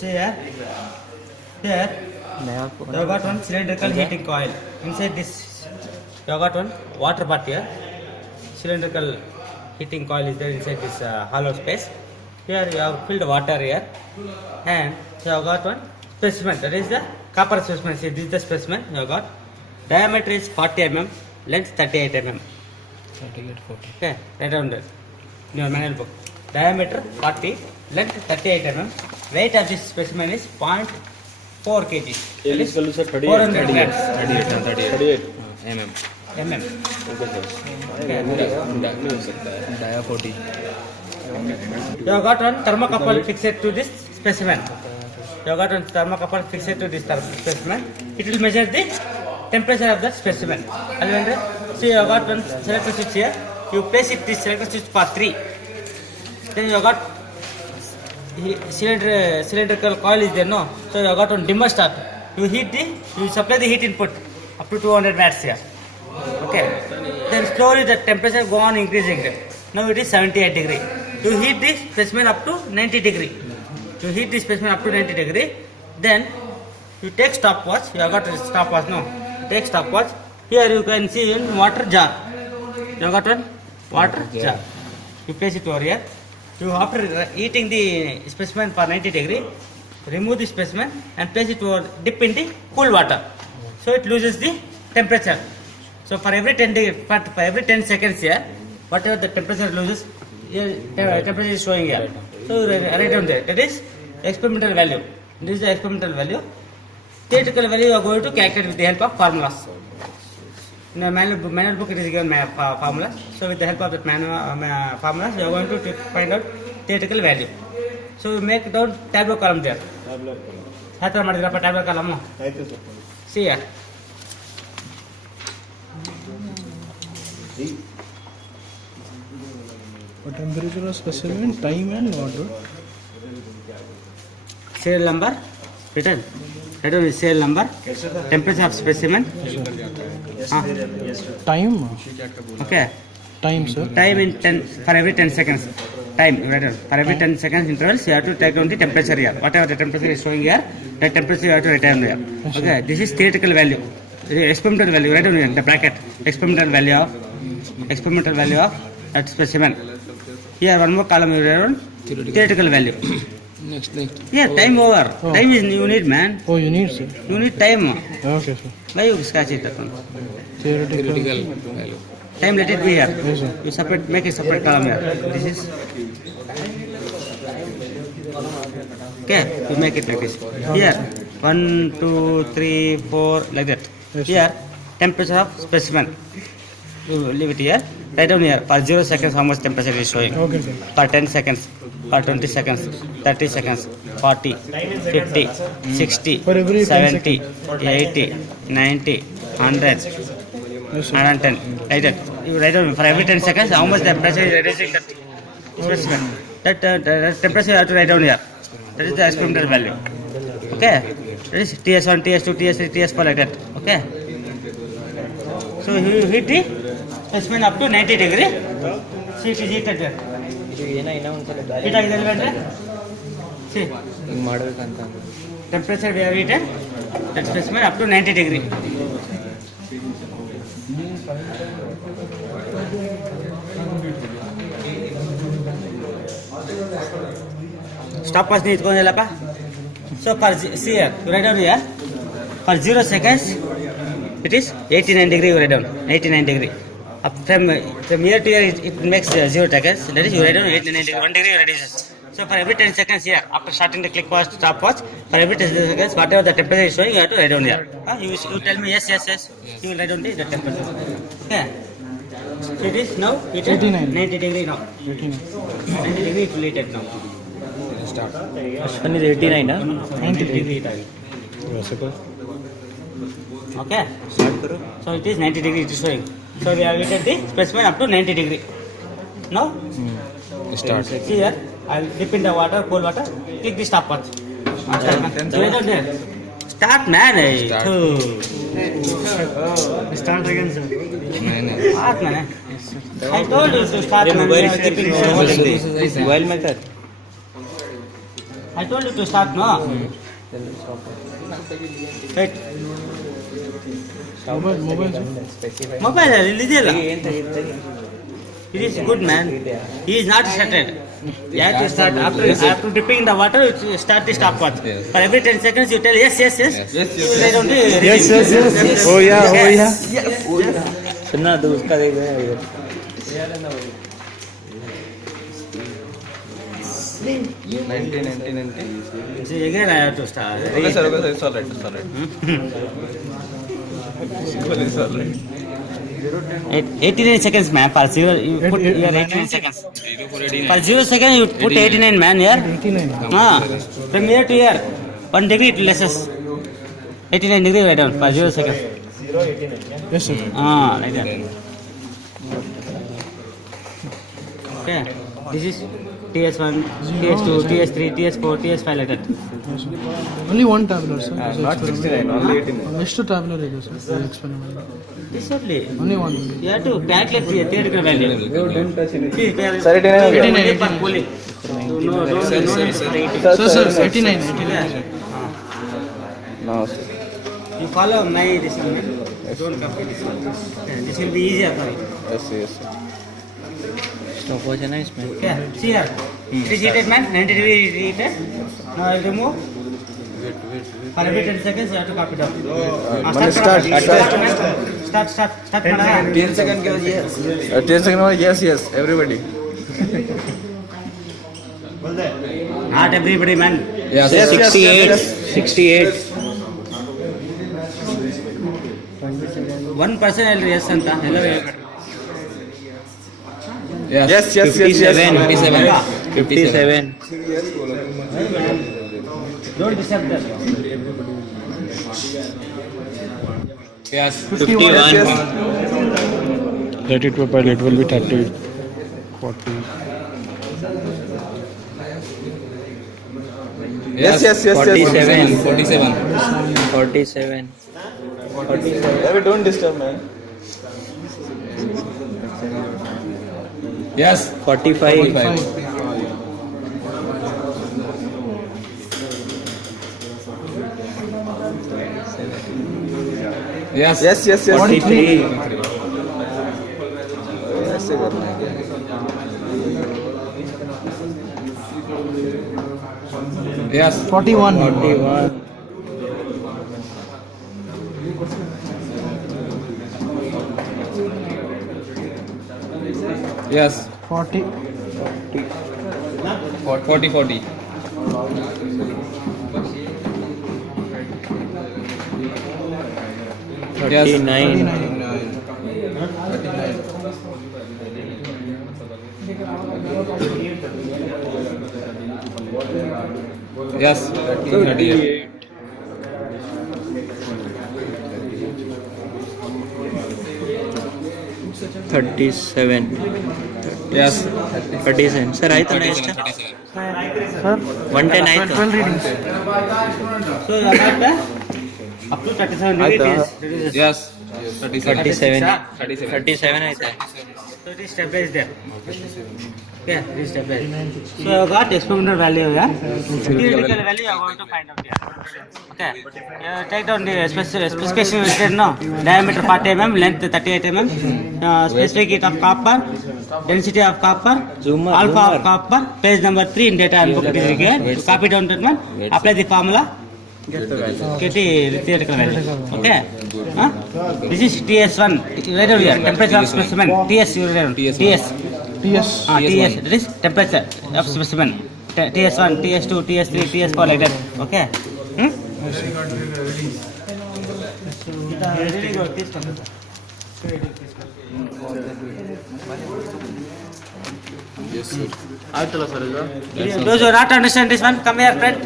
See here. Here, you have got one cylindrical heating coil. Inside this, you have got one water part here. Cylindrical heating coil is there inside this hollow space. Here you have filled water here, and you have got one specimen. That is the copper specimen. See, this is the specimen you have got. Diameter is 40 mm, length 38 mm. 38, 40. Okay, right down there. In your manual book. Diameter 40, length 38 mm. Weight of this specimen is 0.4 kg. That is 400 grams. 38 mm. Mm. Dia 40. You have got one thermocouple fixed to this specimen. You have got one thermocouple fixed to this specimen. It will measure the temperature of that specimen. So you have got one selector switch here. You place it this selector switch for 3. Then you have got cylindrical coil is there, no? So you have got one dimmer start. You supply the heat input up to 200 watts here. Okay. Then slowly the temperature go on increasing. Now it is 78 degree. You heat this specimen up to 90 degree. You heat this specimen up to 90 degree. Then you take stopwatch. You have got a stopwatch, no? Take stopwatch. Here you can see in water jar. You have got one water jar. You place it over here. You after heating the specimen for 90 degree, remove the specimen and place it over, dip in the cool water. So it loses the temperature. So for every 10 seconds here, whatever the temperature loses, here temperature is showing here. So write down there. That is experimental value. This is the experimental value. Theoretical value you are going to calculate with the help of formulas. In the manual book it is given formulas. So with the help of that formulas, you are going to find out theoretical value. So we make down tableau column there. Tableau column. See here. What temperature of specimen, time and water? Serial number written. Written is serial number. Temperature of specimen. Time? Okay. Time, sir. Time in 10 for every 10 seconds. Time written. For every 10 seconds intervals, you have to take down the temperature here. Whatever the temperature is showing here, that temperature you have to write down here. Okay. This is theoretical value. Experimental value. Write down here in the bracket. Experimental value of that specimen. Here one more column you write down. Theoretical value. Next. Yeah, time over. Oh. Time is you need, man. Oh, you need, sir. You need time. Okay, sir. Why you scratch it? Theoretical value. Time let it be here. Yes, sir. You separate, make a separate column here. This is okay. You make it like this. Here 1, 2, 3, 4 like that. Yes, sir. Here temperature of specimen. You leave it here. Write down here for 0 seconds how much temperature is showing. Okay, sir. For 10 seconds, for 20 seconds, 30 seconds, 40, 50, 60, For every 10 70, 80, 90, 100, Yes, sir. 110. Like that. You write down for every 10 seconds how much temperature is reducing that specimen. That temperature you have to write down here. That is the experimental value. Okay. That is TS1, TS2, TS3, TS4 like that. Okay. So you heat the specimen up to 90 degree. See it is heated there. Heat agile. See. Temperature we have heated that specimen up to 90 degree. Stopwatch ni itko nila pa. So for see here, you write down here. For 0 seconds, it is 89 degree. You write down 89 degree. Up from here to here, it makes 0 seconds. That is you write down 89 degree. 1 degree reduces. So for every 10 seconds here, after starting the click watch, stopwatch, for every 10 seconds, whatever the temperature is showing, you have to write down here. You tell me yes. You will write down the temperature. Okay. So it is now. It is 89. 90 degree now. 89. 90 degree it will heat it now. Ashwin is 89, huh? 90 degree heat ಆಗಿದೆ. Okay. So it is 90 degree it is showing. So we have heated the specimen up to 90 degree. Now Start. see here, I will dip in the water, cold water, click the stopwatch. Start man. Start again sir. Start man. I told you to start man. Mobile में कर. I told you to start, no? Wait. Mobile, ಇದೆಯಲ್ಲ. It is good, man. He is not started. You have to start after dipping in the water. You start the stopwatch. Yes. For every 10 seconds, you tell yes. You will lay down the Yes. Oh yeah. सुनना तो उसका देखो यार 90. See, again I have to start. Okay, sir, it's all right. It's all right. It's all right. 89 seconds, man. For 0, you put your 89 seconds. For 0 seconds, you put 89, man. Here. 89. From here to here, 1 degree it lesses. 89 degree right down for 0 seconds. Yes, sir. Like that. Okay. This is TS1, TS2, TS3, TS4, TS5 like that. Only one tabular, sir. Not 69, only 18. ಎಷ್ಟು tabular ಇದೆ sir experiment? This only. Only one. You have to calculate the theoretical value. See, Sir, 89. only for cooling. No need for heating. Sir, 89. No, sir. You follow my this one, man. Don't copy this one. Yeah, this will be easier for you. Yes. Stop हो जाना इसमें Yeah, see here. It is heated, man. 90 degree heated. Now I will remove. For every 10 seconds, you have to copy down. Start. Mada. 10 seconds, yes, everybody. Not everybody, man. Yes, 68 One person will yes anta. Hello. Yes. 57 Don't disturb them. Yes. 51 Let it while it will be 30, 40. Yes. 47 Don't disturb, man. Yes. 45 Yes. 43 Yes. 41. Yes. 40. 40. Yes. 39 Yes. 38. 37 Yes. 37 sir ಆಯ್ತು ಅಣ್ಣ ಎಷ್ಟು Sir, 110 ಆಯ್ತು 12 readings. So about up to 37 degree it is reduces. Yes. 37. 37 ಆಯ್ತಾ So it is stabilized there. Okay, it is stabilized. So you got experimental value here. Theoretical value you are going to find out here. Okay. Take down the specification written now. Diameter 40 mm, length 38 mm, specific heat of copper, density of copper, Zoomer, alpha of zoomer. copper, page number 3 in data and book it is required. Copy down that one, apply the formula. Get the theoretical value. Okay. This is TS1. Right over here. Temperature of specimen. TS. You write down. TS. TS. TS. That is temperature of specimen. TS1, TS2, TS3, TS4 like that. Okay. Yes, sir. Those who not understand this one, come here, friend.